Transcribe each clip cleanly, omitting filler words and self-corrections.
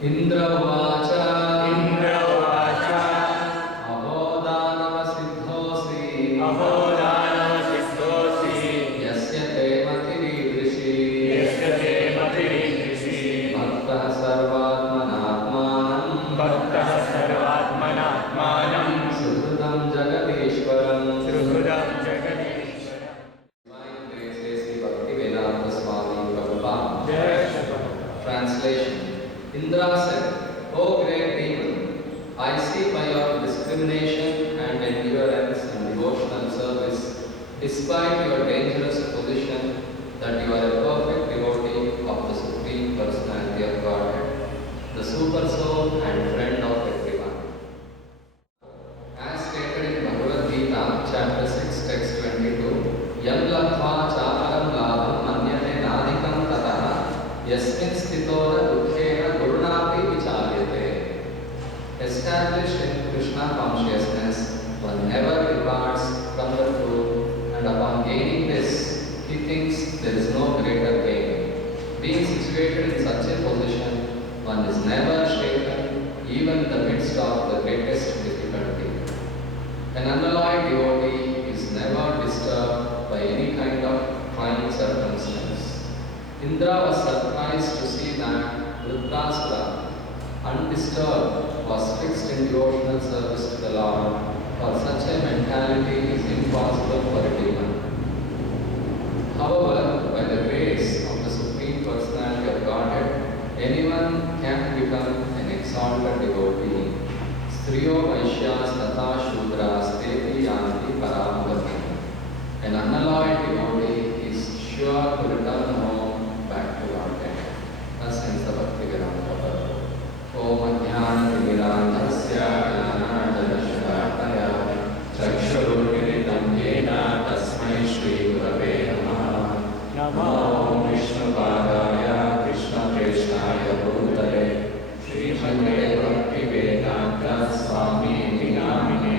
Indra Vacha Translation. Indra said, "O great demon, I see by your discrimination and endurance and devotional service, despite your dangerous position, that you are a perfect devotee of the Supreme Personality of Godhead, the Super Soul and friend of everyone." As stated in Bhagavad Gita, chapter 6, text 22, "Yam latva chaparam labham manyate nadikam tataha yasmin sthitora dukkhena gurunapi vicharyate." Established in Krishna consciousness, one never departs from the truth, and upon gaining this, he thinks there is no greater gain. Being situated in such a position, one is never shaken, even in the midst of the greatest difficulty. An unalloyed devotee is never disturbed by any kind of trying circumstance. Indra was surprised to see that Vritrasura, undisturbed, was fixed in devotional service to the Lord, for such a mentality is impossible for a demon. However, by the grace of the Supreme Personality of Godhead, anyone can become an exalted devotee. Striyo Vaishyas Tata Shudras Devi Yanti Paramgati. An unalloyed devotee is sure to return home back to Godhead. Thus ends the Bhakti Vedanta Purport. Om Jnana-Timirandhasya Jnana-Janashalakaya Chakshurumilitam Yena Tasmai Shri Gurave Namaha. Namo Vishnupadaya Krishna-Krishnaya Bhutale Srimate Bhakti-Vedanta Swamini Namine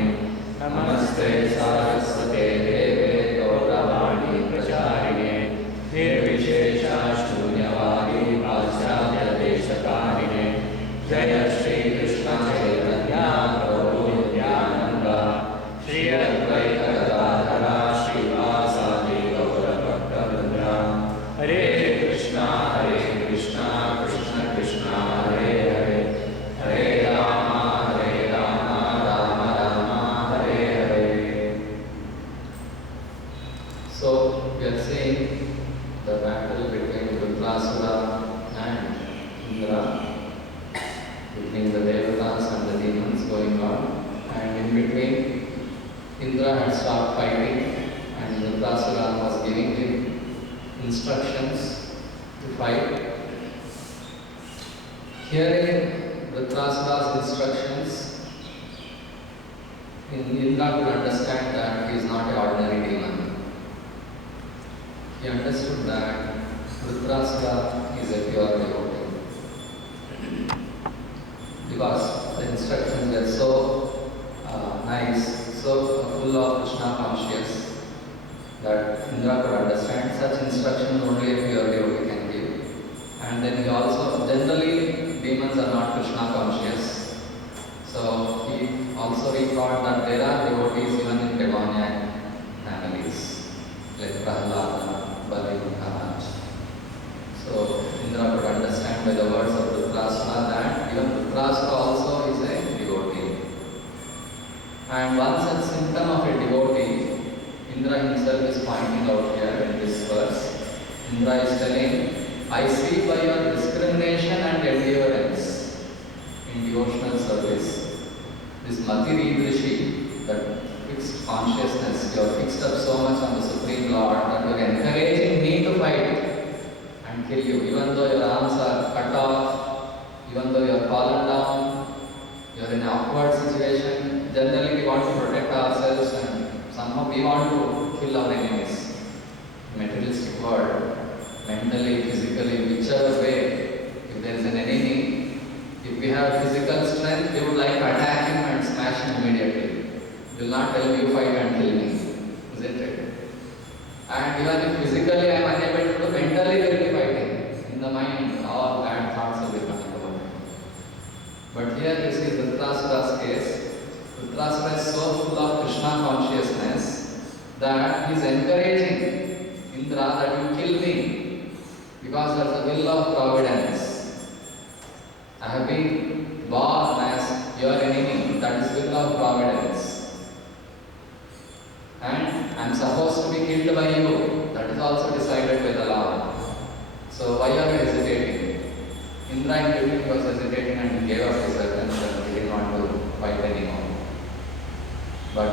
Namaste Saraswate Deve Gauravani Pracharine Nirvishesha Shunyavadi Paschatya Deshakarine Jaya Shri Krishna Chaitanya Prabhu Nityananda Shri Advaita Gadadhara Srivasadi Gaura Bhakta Vrinda Hare Krishna Krishna Krishna Hare Hare Hare Rama Rama Rama Hare Hare. So we are seeing the battle between Vritrasura and Indra, between the devatas and the demons going on, and in between Indra had stopped fighting and Vritrasura was giving him instructions to fight. Hearing Vritrasura's instructions, Indra could understand that he is not an ordinary demon. He understood that Vritrasura is a pure devotee, because the instructions were so nice, so full of Krishna consciousness, that Indra could understand such instructions only a pure devotee can give. And then he also, generally demons are not Krishna conscious, so he also recalled that there are devotees even in demoniac families, like Prahlada, Bali, Maharaj. So Indra could understand by the words of Vritrasura that even Vritrasura also is a devotee. And one such symptom of a devotee, Indra himself is pointing out here in this verse. Indra is telling, "I see by your discrimination and endurance in devotional service, this Mati Ridrishi, that fixed consciousness, you are fixed up so much on the Supreme Lord that you are encouraging me to fight and kill you, even though your arms are cut off, even though you are fallen down, you are in an awkward situation. Generally we want to protect ourselves and somehow we want to kill our enemies. Materialistic world, mentally, physically, whichever way, if there is an enemy, if we have physical strength, we would like to attack him and smash him immediately. We will not tell him, you fight and kill me, isn't it? And even if physically I am unable to do, mentally we will be fighting. In the mind, all bad thoughts will be coming about it. But here you see Dhritarashtra's case. Dhritarashtra is so full of Krishna consciousness that he is encouraging Indra that you kill me because there is a will of providence. I have been born as your enemy, that is will of providence. And I am supposed to be killed by you, that is also decided by the Lord. So why are you hesitating? Indra in beginning was hesitating and he gave up his weapons and he didn't want to fight anymore. But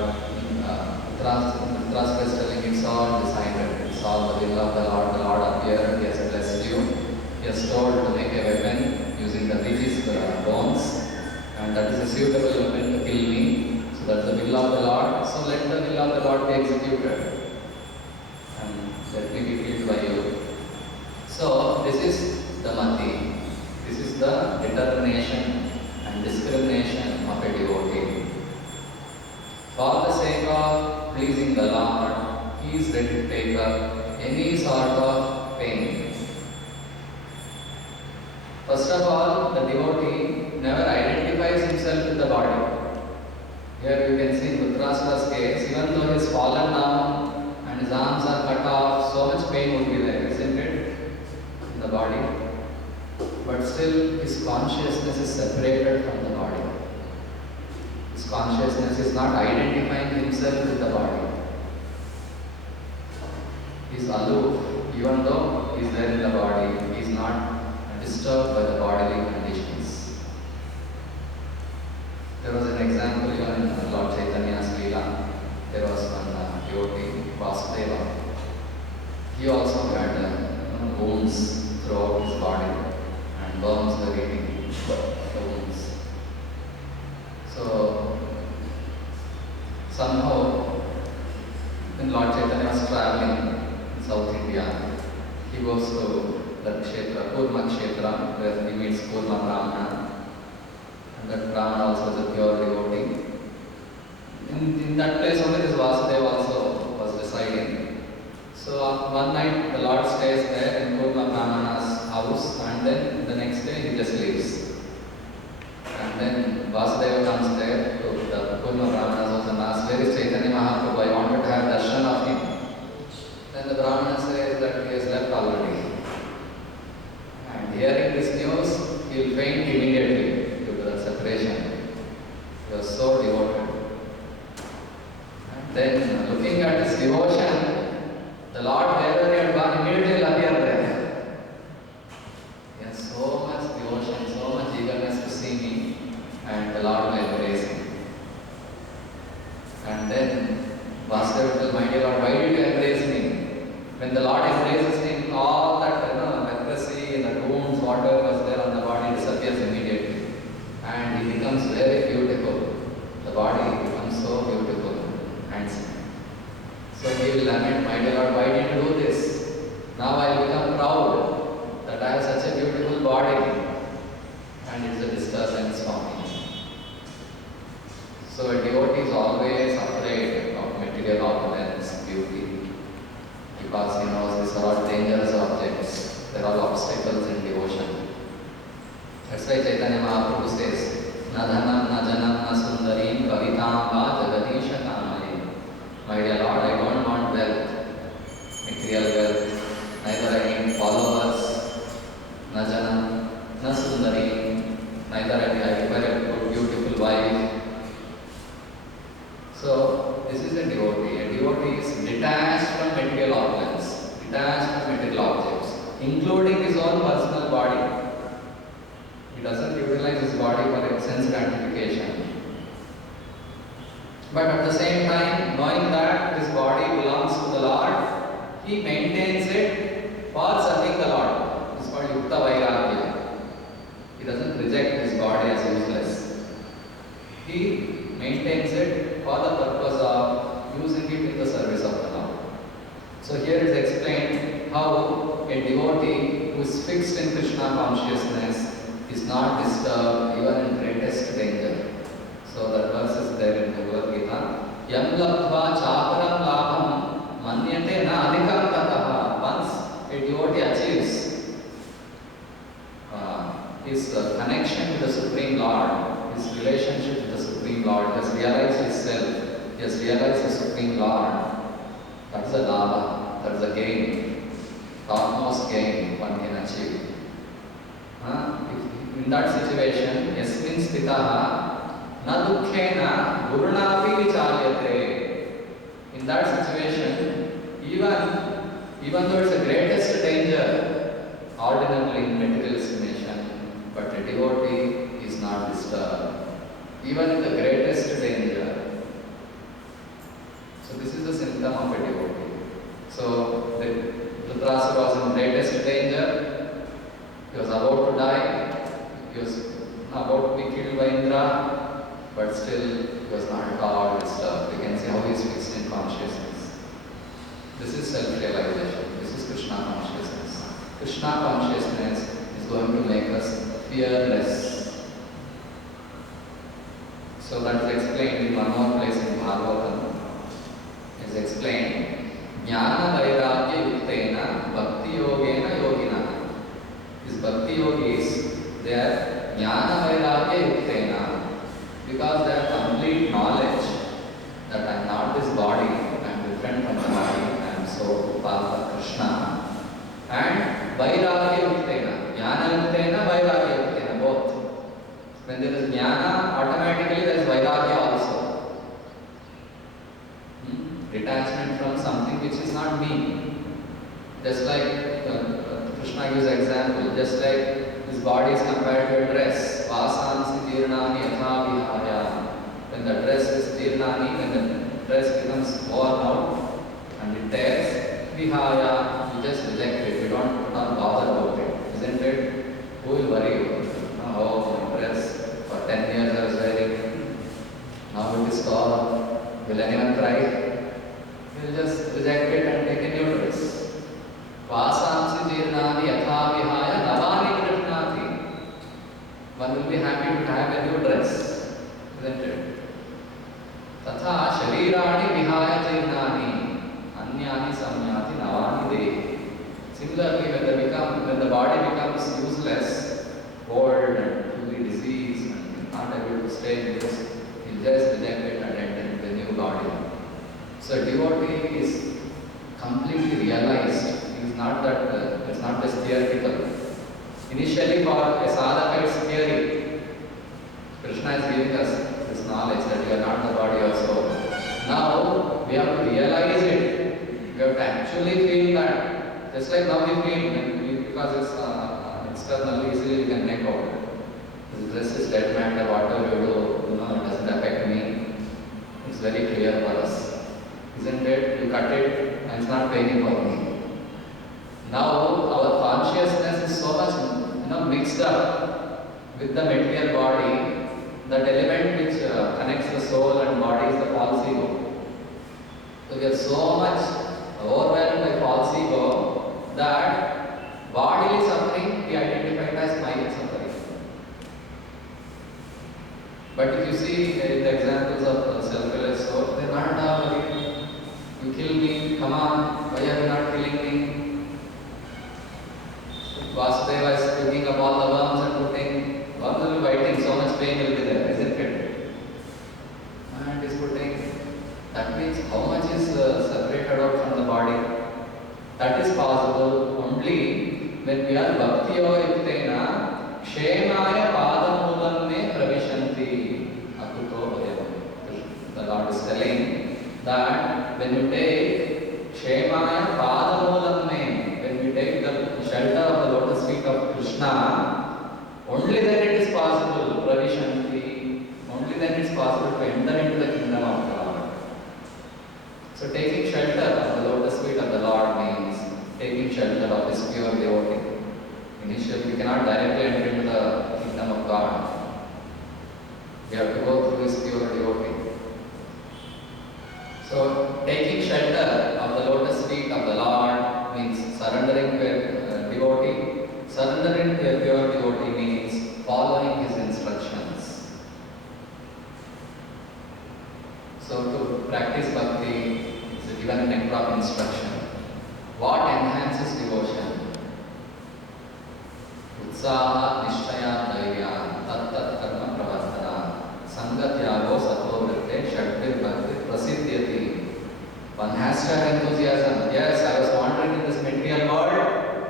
Dhritarashtra is telling it's all decided, it's all the will of the Lord appeared, he has blessed you, he has told to make a weapon using the Riji's bones, and that is a suitable weapon to kill me. So that's the will of the Lord, so let the will of the Lord be executed and let me be killed by you. So this is the mati. This is the determination and discrimination of a devotee. For the sake of pleasing the Lord, he is ready to take up any sort of pain. First of all, the devotee never identifies himself with the body. Here you can see in Dhritarashtra's case, even though he has fallen down and his arms are cut off, so much pain would be there, isn't it? In the body. But still, his consciousness is separated from the body. His consciousness is not identifying himself with the body. He is aloof, even though he is there in the body, he is not disturbed by the bodily conditions. There was an example even in Lord Chaitanya's Leela. There was one devotee, Vasudeva. He also had wounds throughout his body and burns were eating the wounds. So somehow when Lord Chaitanya was traveling in South India, he goes to the Kshetra, Kurma Kshetra, where he meets Kurma Brahmana, and that Brahmana also is a pure devotee. In that place only this Vasudeva also was residing. So one night the Lord stays there in Kurma Brahmana's house, and then the next day he just leaves. And then Vasudeva comes there to the Kurma Brahmana's house and asks, where is Chaitanya Mahaprabhu? I wanted to have darshan of him. Then the Brahmana says that he has left already. And hearing this news, he will faint immediately due to that separation. He was so devoted. And then looking at his devotion, the Lord, wherever he had gone, immediately will appear there. He has so much devotion, so much eagerness to see me, and the Lord will embrace him. And then Vasudeva will tell, my dear Lord, why did you embrace me? When the Lord embraces him, all that leprosy, the wounds, whatever was there on the body disappears immediately. And he becomes very beautiful. The body becomes so beautiful, handsome. So he will lament, my dear Lord, why did you do this? Now I will become proud that I have such a beautiful body. And it is a disturbance for me. So a devotee is always afraid of material opulence, beauty, because he knows these are all dangerous objects. There are obstacles in devotion. That's why Chaitanya Mahaprabhu says, Na dhanam, na janam, na sundarim, kavitam va jagatisha kamale. My dear Lord, I don't want wealth, material wealth, neither I need followers, na janam, na sundarim, neither I require a good, beautiful wife. So, this is a devotee. A devotee is detached from material opulence, detached from material objects, including his own personal body. He doesn't utilize his body for sense gratification. But at the same time, knowing that this body belongs to the Lord, he maintains it for serving the Lord. It's called Yukta Vairagya. He doesn't reject his body as useless. He maintains it for the purpose of using it in the service of the Lord. So here it is explained how a devotee who is fixed in Krishna consciousness is not disturbed even in greatest danger. So that verse is there in Bhagavad Gita. Yam labdva chaparam labham manyate na adhikam tataha. Once a devotee achieves his connection to the Supreme Lord, relationship with the Supreme Lord. He has realized his self. He has realized the Supreme Lord. That is a lava. That is a gain. The utmost gain one can achieve. In that situation, yasmin sthitaha na dukkhena gurunapi vichalyate. In that situation, even though it's the greatest danger, ordinarily in material estimation, but a devotee is not disturbed. Even in the greatest danger. So this is a symptom of a devotee. So the Dhritarashtra was in greatest danger. He was about to die. He was about to be killed by Indra, but still he was not at all disturbed. You can see how he is fixed in consciousness. This is self-realization. This is Krishna consciousness. Krishna consciousness is going to make us fearless. So that is explained in one more place in Bhagavatam. It is explained, Jnana Vairagya Yuktena Bhakti Yogena Yogina. These Bhakti Yogis, they are Jnana Vairagya Yuktena because they have complete knowledge that I am not this body, I am different from the body, I am so part of Krishna. And Vairagya Yuktena, Jnana Yuktena, Vairagya Yuktena, both. When there is Jnana, automatically there is Vairagya also. Detachment from something which is not me. Just like Krishna gives an example, just like this body is compared to a dress. Vasansi dirnani yatha vihaya. When the dress is dirnani, when the dress becomes worn out and it tears, vihaya, you just reject it. You don't bother about it. Isn't it? Who will worry about it? Oh, my dress. For 10 years I was wearing. Now it is torn. Will anyone cry? We'll just reject it and take a new dress. Vasamsi jirnani yatha vihaya navani krishnati. One will be happy to have a new dress, isn't it? Tatha sharirani vihaya jirnani anyani samyati navani dehi. Similarly, when the body becomes useless, old and fully diseased and not able to stay in this, he'll just reject it and enter into a new body. So a devotee is completely realized. He is not that, it's not just theoretical. Initially for a sadhaka it's theory. Krishna is giving us this knowledge that we are not the body or soul. Now we have to realize it. We have to actually feel that. Just like now we feel, because it's externally easily we can make out. This dress is dead matter, whatever you do, it doesn't affect me. It's very clear for us. Isn't it? You cut it and it's not paining for me. Now our consciousness is so much mixed up with the material body. That element which connects the soul and body is the false ego. So we are so much overwhelmed by false ego that bodily suffering we identify as mind suffering. But if you see the examples of self-realized soul, they are not worried. You kill me, come on, why are you not killing me? Vasudeva is cooking up all the worms and putting, worms will be biting, so much pain will be there, isn't it? And is putting, that means how much is separated out from the body? That is possible only when we are bhaktiyo yuktena kshemaya padamulam me pravishanti akuto bhayam. The Lord is telling that when you take kshemaya padamulam me, when we take the shelter of the lotus feet of Krishna, only then it is possible, pravishanti, only then it is possible to enter into the kingdom of God. So taking shelter of the lotus feet of the Lord means taking shelter of His pure devotee. Initially, we cannot directly enter into the kingdom of God. We have to go through His pure devotee. So taking shelter of the lotus feet of the Lord means surrendering to a devotee. Surrendering to a pure devotee means following His instructions. So to practice bhakti is given a nectar of instruction. What enhances devotion? Utsaha, Nishchaya, Dhairya, Tat Tat Karma Pravartana. One has to have enthusiasm. Yes, I was wandering in this material world.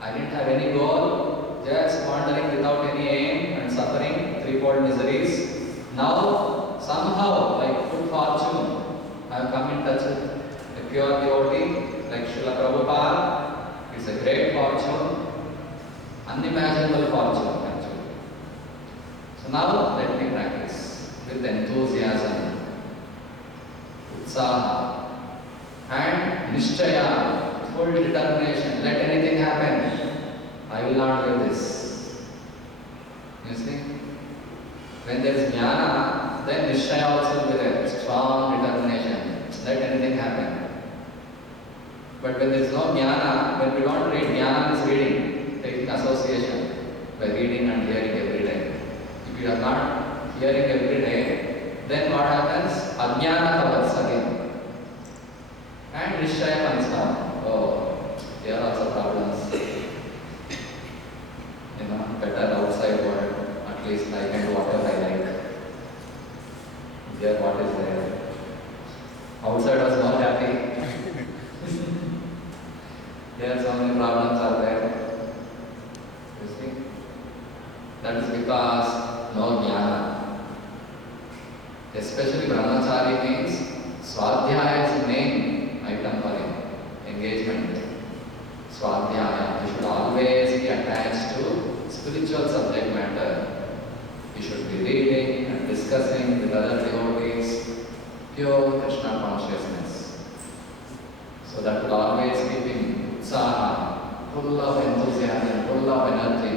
I didn't have any goal. Just wandering without any aim and suffering, threefold miseries. Now, somehow, like good fortune, I have come in touch with a pure devotee like Srila Prabhupada. It's a great fortune, unimaginable fortune actually. So now, let me practice with enthusiasm, utsaha, and nishchaya, full determination. Let anything happen, I will not do this. You see? When there is jnana, then nishchaya also will be there, strong determination. Let anything happen. But when there is no jnana, when we don't read, jnana is reading, taking association by reading and hearing every day. If you are not hearing every day, then what happens? Ajnana covers again. And nishchaya comes down. Oh, there are also problems. Better outside world. At least I can do whatever I like. Here, what is there? Outside was not happy. There so many problems are there. You see? That is because no jnana. Especially brahmachari means swadhyaya is the main item for him. Engagement. Swadhyaya. You should always be attached to spiritual subject matter. You should be reading and discussing with other devotees pure Krishna consciousness. So that will always keep him utsaha, full of enthusiasm, full of energy.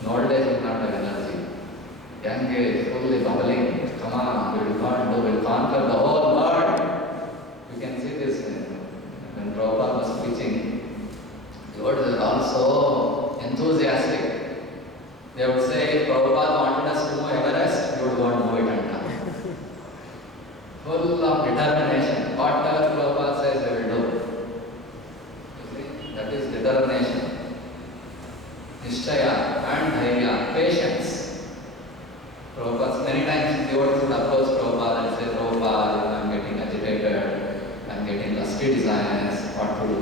In old days we will not have energy. Young age, fully bubbling. Come on, we will conquer the whole world. You can see this when Prabhupada was preaching. Devotees are also enthusiastic. They would say, if Prabhupada wanted us to move Everest, we would want to move it and come. Full of determination. Whatever Prabhupada says, they will do. You see, that is determination. Nishchaya and dhairya, patience. Prabhupada, many times devotees would approach Prabhupada and say, Prabhupada, I am getting agitated, I am getting lusty desires, what to do?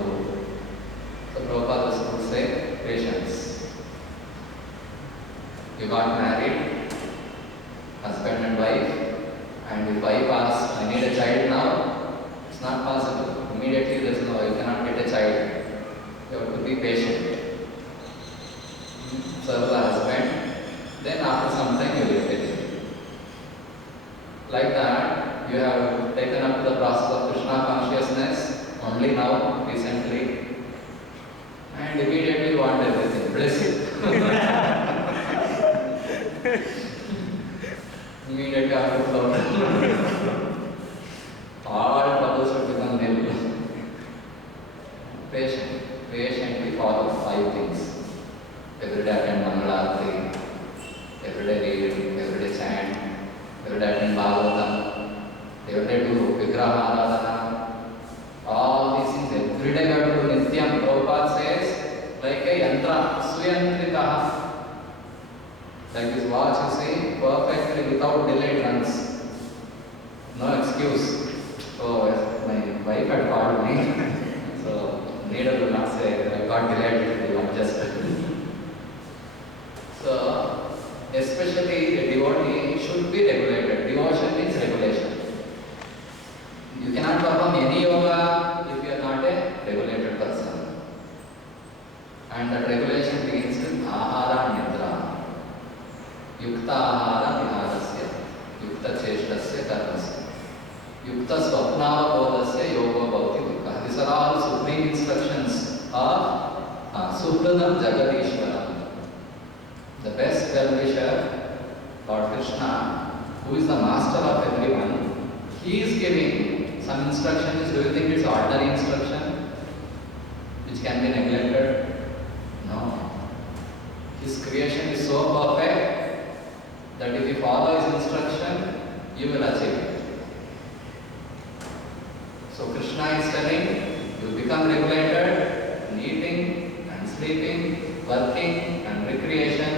So Prabhupada would say, patience. You got married, husband and wife, and if wife asks, I need a child now, it's not possible. Immediately there is no, you cannot get a child. You have to be patient. Serve the husband, then after some time you will get it. Like that, you have taken up the process of Krishna consciousness only now, recently, and immediately you want everything. Bliss. Immediately after float. All troubles should become nil. Patiently follow 5 things. Every day attend Mangalarati, every day read, every day chant, every day attend Bhagavatam, every day do Vigraha Aradhana. All these things, every day you have to do Nityam. Prabhupada says, like a yantra, suyantritaha. Like this watch, you see, perfectly without delay it runs. No excuse. Oh, my wife had called me. So, neither will not say, I got delayed, it will adjust. So, especially a devotee should be regulated. Devotion means regulation. You cannot perform any yoga if you are not a regulated person. And that regulation begins with ahara nidra. Yukta ahara viharasya, yukta cheshtasya karmasya, yukta swapnava bodhasya yoga bhavati dukkha. These are all supreme instructions of Suhradam Jagadishvara. The best well-wisher, Lord Krishna, who is the master of everyone, he is giving some instructions. Do you think it's ordinary instruction which can be neglected? No. His creation is so perfect that if you follow his instruction, you will achieve it. So Krishna is telling, you become regulated in eating and sleeping, working and recreation,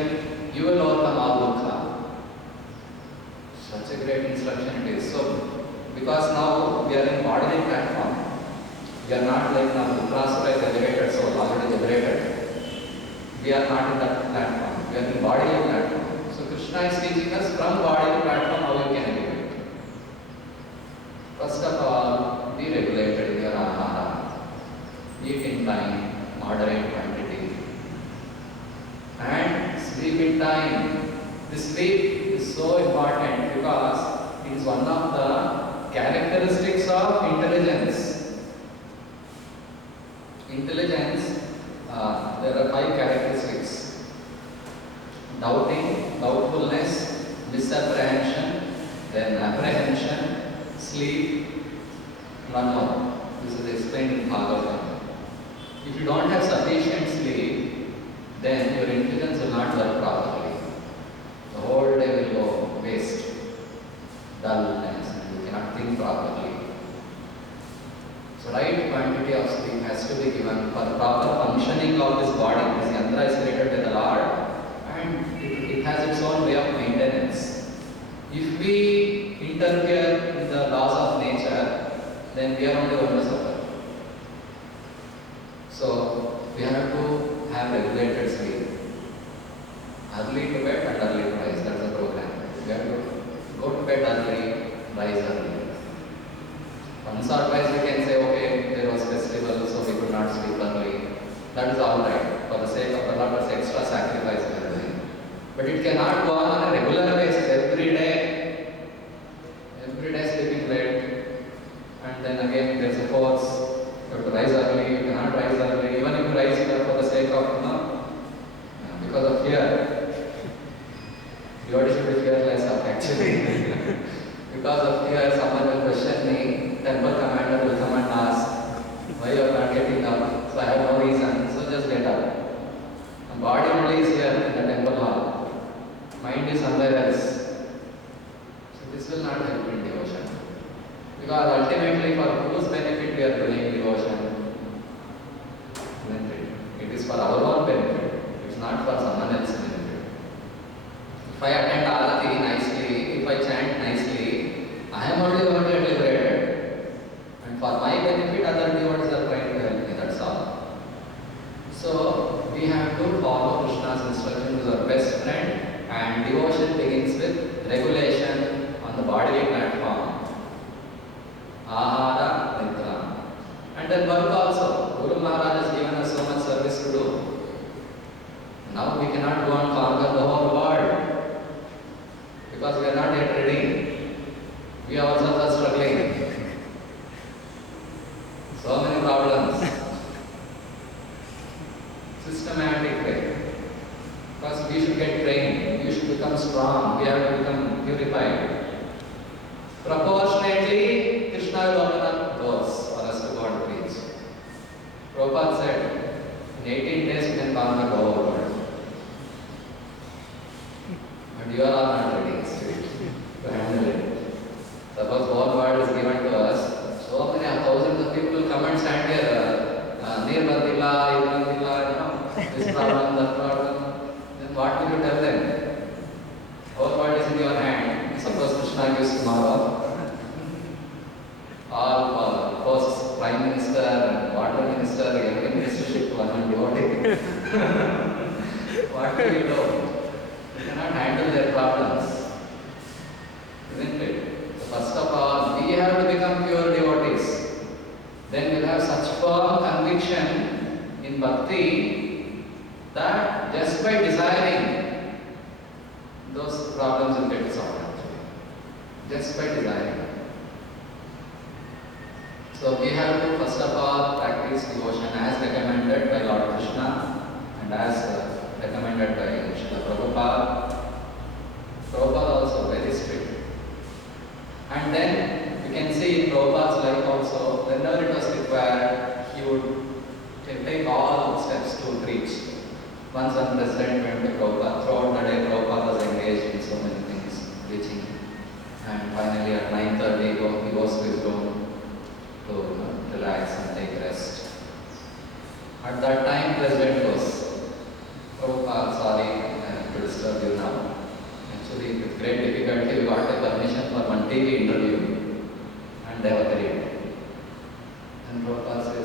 you will overcome all dukkha. Such a great instruction it is. So, because now we are in bodily We are not like now, Utrasura is elevated soul, already liberated. We are not in that platform. We are in bodily platform. So Krishna is teaching us from bodily platform how you can elevate. First of all, be regulated in your ahara. Eat in time, moderate quantity. And sleep in time. The sleep is so important because it is one of the characteristics of intelligence. Intelligence, there are 5 characteristics: doubting, doubtfulness, misapprehension, then apprehension, sleep, one more. This is explained in Bhagavatam. If you don't have sufficient sleep, then your intelligence will not work properly. The whole day will go waste, dullness, and you cannot think properly. So right quantity of sleep has to be given for the proper functioning of this body. This yantra is created by the Lord and it has its own way of maintenance. If we interfere with the laws of nature, then we are only going to suffer. So we have to have regulated sleep. Early to bed and early to rise, that's the program. We have to go to bed early, rise early. Once or twice we can say, okay, there was festival, so we could not sleep early. That is all right, for the sake of the Lord, that's extra sacrifice we are doing. But it cannot go on a regular basis, every day sleeping late, and then again there is a force, you have to rise early, you cannot rise early, even if you rise for the sake of, because of fear. You should be fearless of actually. Because of fear, someone will question me, temple commander will come and ask, why you are not getting up? So I have no reason, so just get up. The body only is here in the temple hall. Mind is somewhere else. So this will not help in devotion. Because ultimately for whose benefit we are doing devotion? It is for our own benefit. It is not for someone else's benefit. If I attend Arati nicely, if I chant nicely, I am only going to get liberated. And for my benefit, other devotees are trying to help me, that's all. So, we have to follow Krishna's instruction, who is our best friend, and devotion begins with regulation on the bodily platform. Ahara, Nidra. And then work also. Guru Maharaj has given us so much service to do. Now we cannot go and conquer the whole world because we are not yet ready. We ourselves are struggling. So many problems. Systematic way. Because we should get trained, we should become strong, we have to become purified. Proportionately, Krishna will open up doors for us to go and preach. Prabhupada said, in 18 days we can conquer the whole world. But you are all not ready still to handle it. Suppose the whole world is given to us, so many thousands of people come and stand here, near Bandila, this problem, that problem. Then what will you tell them? Whole world is in your hand. Suppose Krishna gives tomorrow. All posts, Prime Minister, Water Minister, every ministership to one devotee. What will you do? You cannot handle their problems. Isn't it? So first of all, we have to become pure devotees. Then we'll have such firm conviction in bhakti that just by desiring, those problems will get solved actually. Just by desiring. So we have to first of all practice devotion as recommended by Lord Krishna and as recommended by Srila Prabhupada. Prabhupada also very strict. And then we can see in Prabhupada's life also, whenever it was required, he would take all steps to preach. Once one president went to Prabhupada, throughout the day Prabhupada was engaged in so many things, preaching. And finally at 9:30 he goes to his room to relax and take rest. At that time, President goes, Prabhupada, sorry to disturb you now. Actually, with great difficulty, we got a permission for one TV interview, and they have agreed. And Prabhupada says,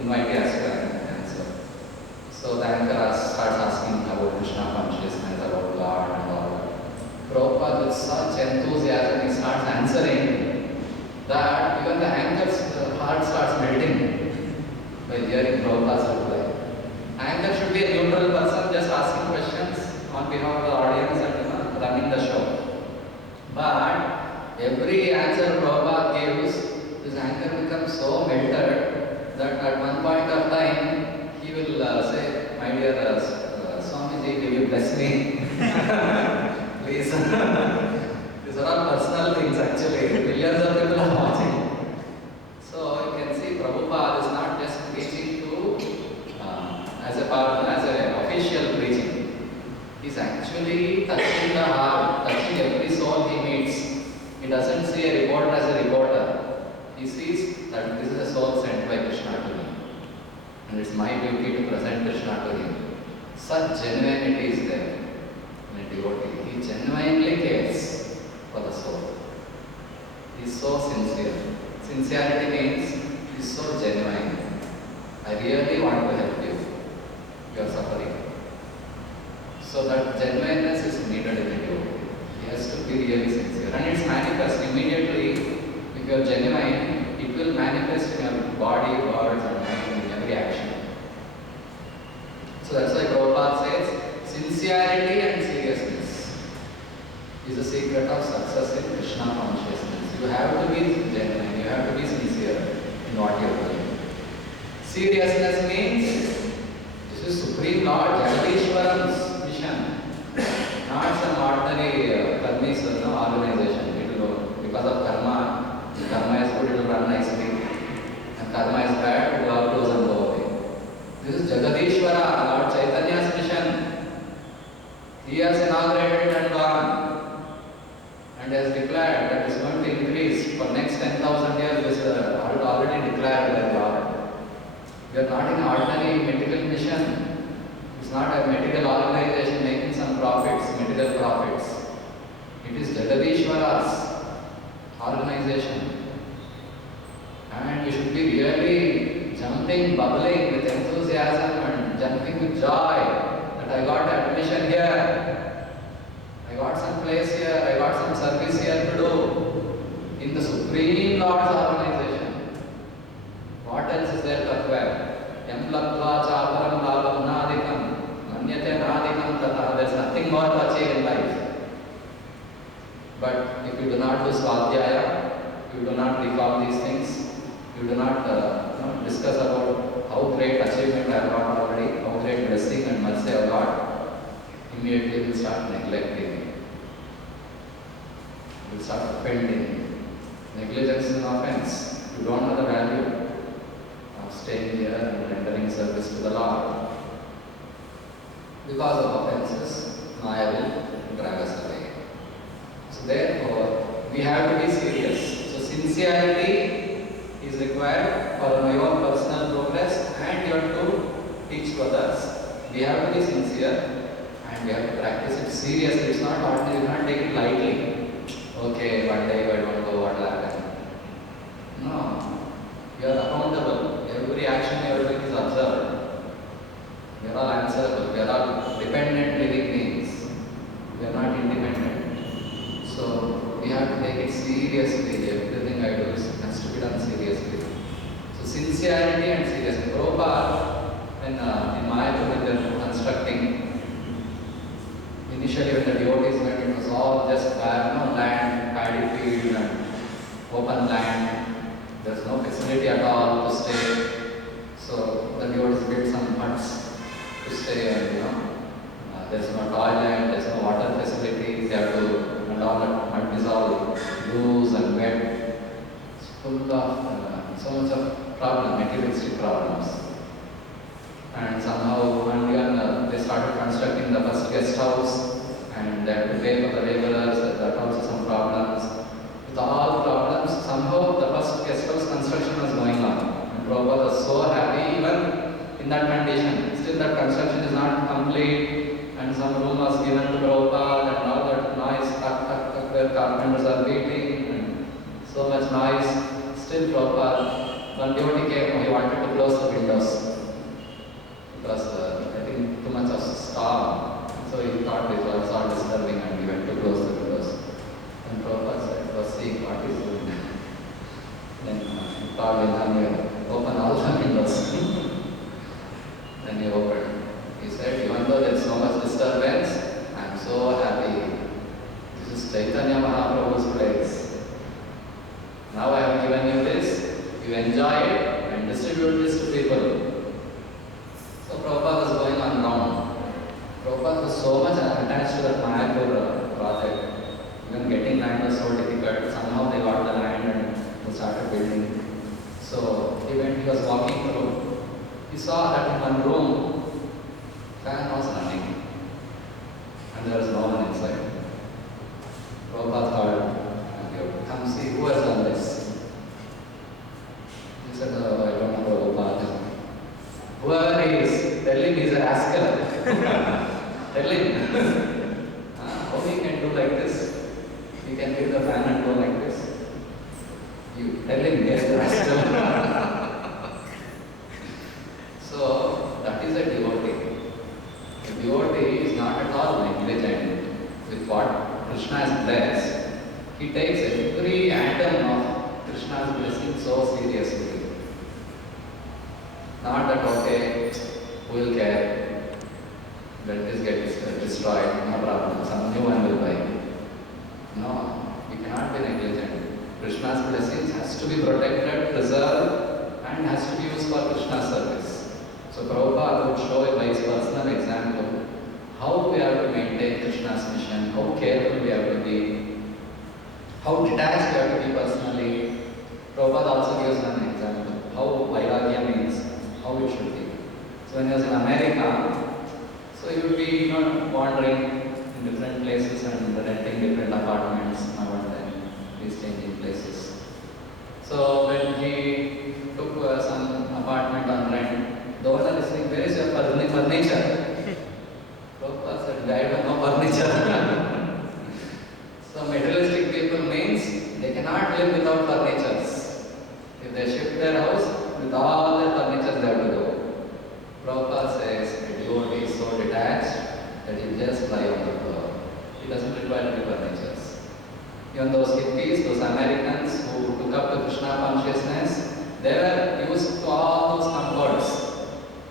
invite the aspirant to answer. So the anchor starts asking about Krishna consciousness, about God and all. Prabhupada with such enthusiasm he starts answering that even the anchor's heart starts melting by hearing Prabhupada's reply. Anchor should be a neutral person just asking questions on behalf of the audience and running the show. But every answer Prabhupada gives, this anchor becomes so melted that at one point of time he will say, "My dear Swamiji, will you bless me?" Please. These are all personal things actually. Millions of people are watching. So you can see Prabhupada is not just preaching to as an official preaching. He's actually touching the heart, touching every soul he meets. He doesn't see a reporter as a reporter. He sees that this is a soul sent by Krishna to me. And it's my duty to present Krishna to him. Such genuinity is there in a devotee. He genuinely cares for the soul. He is so sincere. Sincerity means he is so genuine. I really want to help you. You are suffering. So that genuineness is needed in a devotee. He has to be really sincere. And it's manifest immediately. If you are genuine, it will manifest in your body, words and mind in every action. So that's why Prabhupada says, sincerity and seriousness is the secret of success in Krishna consciousness. You have to be genuine, you have to be sincere in what you are doing. Seriousness means this is Supreme Lord Jagadishwaram's mission, not some ordinary organization. It will, because of karma is good, it will run nicely, and karma is bad, it will close and go away. This is Jagadishwara, Lord Chaitanya's mission. He has inaugurated and gone, and has declared that it is going to increase for next 10,000 years. This is already declared by God. We are not in ordinary medical mission. It's not a medical organization making some profits, medical profits. It is Jagadishwara's organization. And you should be really jumping, bubbling with enthusiasm and jumping with joy that I got admission here. I got some place here, I got some service here to do in the Supreme Lord's organization. What else is there to acquire? Yam labdva chaparam labam nadikam manyate nadikam tata. There is nothing more to achieve in life. But if you do not do swadhyaya, you do not recall these things, you do not discuss about how great achievement I have got already, how great blessing and mercy I have got, immediately you will start neglecting. You will start offending. Negligence is an offense. You don't know the value of staying here and rendering service to the Lord. Because of offenses, Maya will drag us away. So therefore, we have to be serious. So sincerity is required for your personal progress, and you have to teach to others. We have to be sincere and we have to practice it seriously. It's not ordinary, you can't take it lightly. Okay, one day if I don't go, what will happen? No. You are accountable. Every action you are doing is observed. We are all answerable. We are all dependent living beings. We are not independent. So we have to take it seriously. Everything I do has to be done seriously. So sincerity and seriousness. Prabhupada, when in Mayapur they were constructing, initially when the devotees went, it was all just land, paddy field and open land. There's no facility at all to stay. So the devotees built some huts to stay, and there's no toilet, there's no water facility. They have to, and all that mud is all loose and wet. It's full of so much of problem, materialistic problems. And somehow, and they started constructing the first guest house, and they had to pay for the laborers. That also some problems. With all problems, somehow the first guest house construction was going on. And Prabhupada was so happy, even in that condition. Still that construction is not complete, and some room was given to Prabhupada, and all that noise, where carpenters are beating, and so much noise. Still Prabhupada one devotee came, he wanted to close the windows because I think too much of storm. So he thought it was all disturbing and he went to close the windows. And Prabhupada said, was seeing what is doing. Then he called him and open all the windows. Then he opened. He said, even though there is so much disturbance, I am so happy. This is Chaitanya Mahaprabhu's place. Now I have given you this, you enjoy it and distribute this to people. So Prabhupada was going on round. Prabhupada was so much attached to that Mayapur project. Even getting land was so difficult. Somehow they got the land and they started building. So he was walking through. He saw that in one room, fan was running. And there was no one inside. Prabhupada called, come see who has done this. He said, oh, I don't know Prabhupada. Whoever he is, tell him he's a rascal. Tell him. How he can do like this? He can leave the fan and go like this. You tell him he is a rascal. So, that is a devotee. A devotee is not at all negligent with what Krishna has blessed. He takes every atom of Krishna's blessing so seriously. Not that, okay, who will care? When this gets destroyed, no problem, some new one will buy. No, we cannot be negligent. Krishna's blessings has to be protected, preserved, and has to be used for Krishna's service. So Prabhupada would show by his personal example how we have to maintain Krishna's mission, how careful we have to be, how detached we have to be personally. Prabhupada also gives an example, how vairagya means, how it should be. So when he was in America, so he would be wandering in different places and renting different apartments now and then. He's changing places. So when he took some apartment on rent, the owner is saying, where is your furniture? Prabhupada said, I have no furniture. So materialistic people means they cannot live without furnitures. If they shift their house, with all their furnitures they have to go. Prabhupada says, a devotee is so detached that he just lie on the floor. He doesn't require any furnitures. Even those hippies, those Americans who took up the Krishna consciousness, they were used to all those comforts.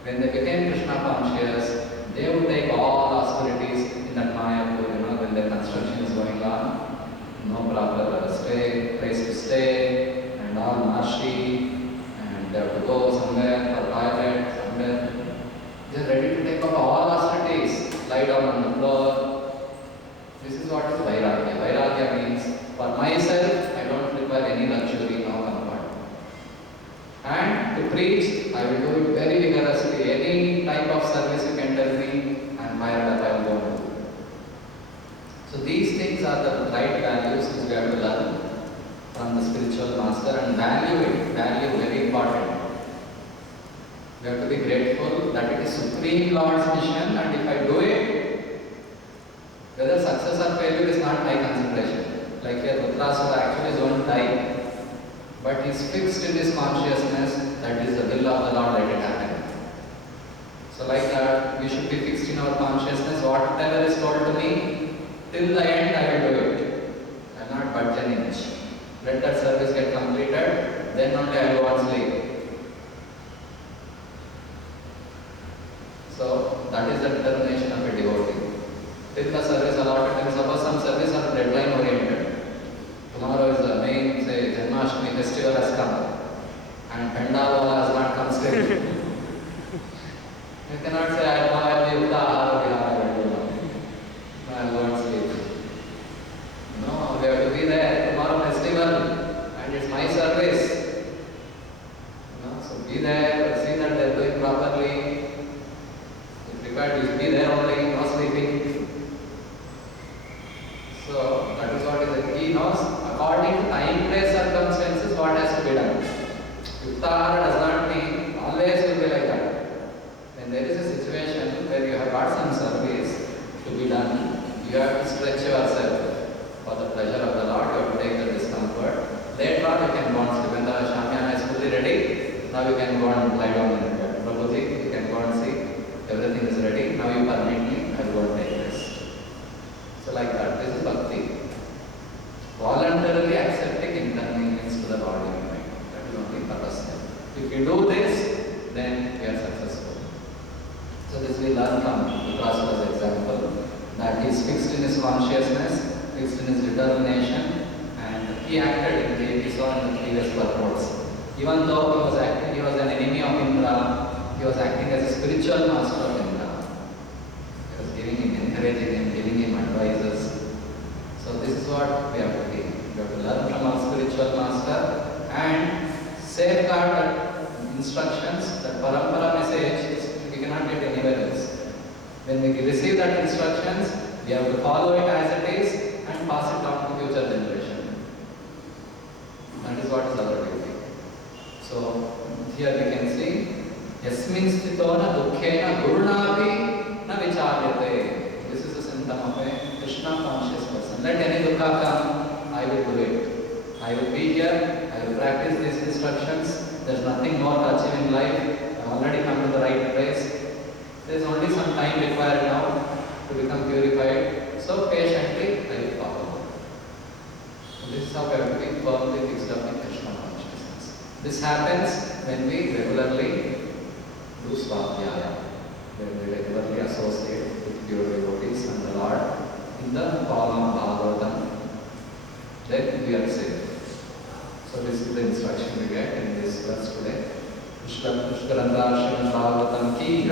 When they became Krishna conscious, they would take all austerities in that Mayapur, when their construction is going on. No proper place to stay, and all marshy, and they have to go somewhere for toilet, somewhere. They are ready to take up all austerities, lie down on the floor. This is what is vairagya. Vairagya means, for myself, I don't require any luxury, no comfort. And to preach, I will do it very vigorously. Any type of service you can tell me, I am fired up, I will go and do. So these things are the right values which we have to learn from the spiritual master and value it. Value very important. We have to be grateful that it is Supreme Lord's mission, and if I do it, whether success or failure is not my consideration. Like here, Dhritarashtra actually won't die, but he is fixed in his consciousness that is the will of the Lord, let it happen. So like that, we should be fixed in our consciousness, whatever is told to me, till the end I will do it. I will not budge an inch. Let that service get completed, then only I will go on sleep. So that is the determination of a devotee. Till the service allotted, and suppose some service are deadline oriented. Tomorrow is the main, say, Janmashtami festival has come, and Pandal has not come still. You cannot say, I will be Uttahara Vihara, I will go and sleep. No, we have to be there. Tomorrow festival, and it's my service. So be there, see that they are doing properly. If required, you be there only, no sleeping. So that is what is the key knows. According to time, place, circumstances, what has to be done. Uttahara does not mean always will be like that. When there is a situation where you have got some service to be done, you have to stretch yourself for the pleasure of the Lord. You have to take the discomfort. Later on, you can go on sleep. When the Shamyana is fully ready, now you can go and lie down in the bed. Prabhuji, you can go and see, everything is ready, now you permit me, I will go and take rest. So like that, this is bhakti. Voluntarily accepting inconvenience to the body and mind. That is only purpose. If you do this, then you are successful. So this we learn from Dhritarashtra's example, that he is fixed in his consciousness, fixed in his determination, and he acted in the episode in the previous purports. Even though he was acting, he was an enemy of Indra, he was acting as a spiritual master of Indra. He was giving him, encouraging him, giving him advices. So this is what we have to do. We have to learn from our spiritual master and safeguard that instructions, that parampara message, we cannot get anywhere else. When we receive that instructions, we have to follow it as it is and pass it on to future generation. That is what is our duty. So here we can see, Yasmin sthito na dukkhena gurunapi na vicharyate. This is a symptom of a Krishna conscious person. Let any dukkha come, I will do it. I will be here, I will practice these instructions. There is nothing more to achieve in life. I have already come to the right place. There is only some time required now to become purified. So patiently I will follow. So this is how we have to be firmly fixed up in Krishna consciousness. This happens when we regularly do svadhyaya, when we regularly associate with pure devotees and the Lord in the form of Bhagavatam. Then we are safe. So this is the instruction we get in this verse today. Shukadeva Bhagavatam ki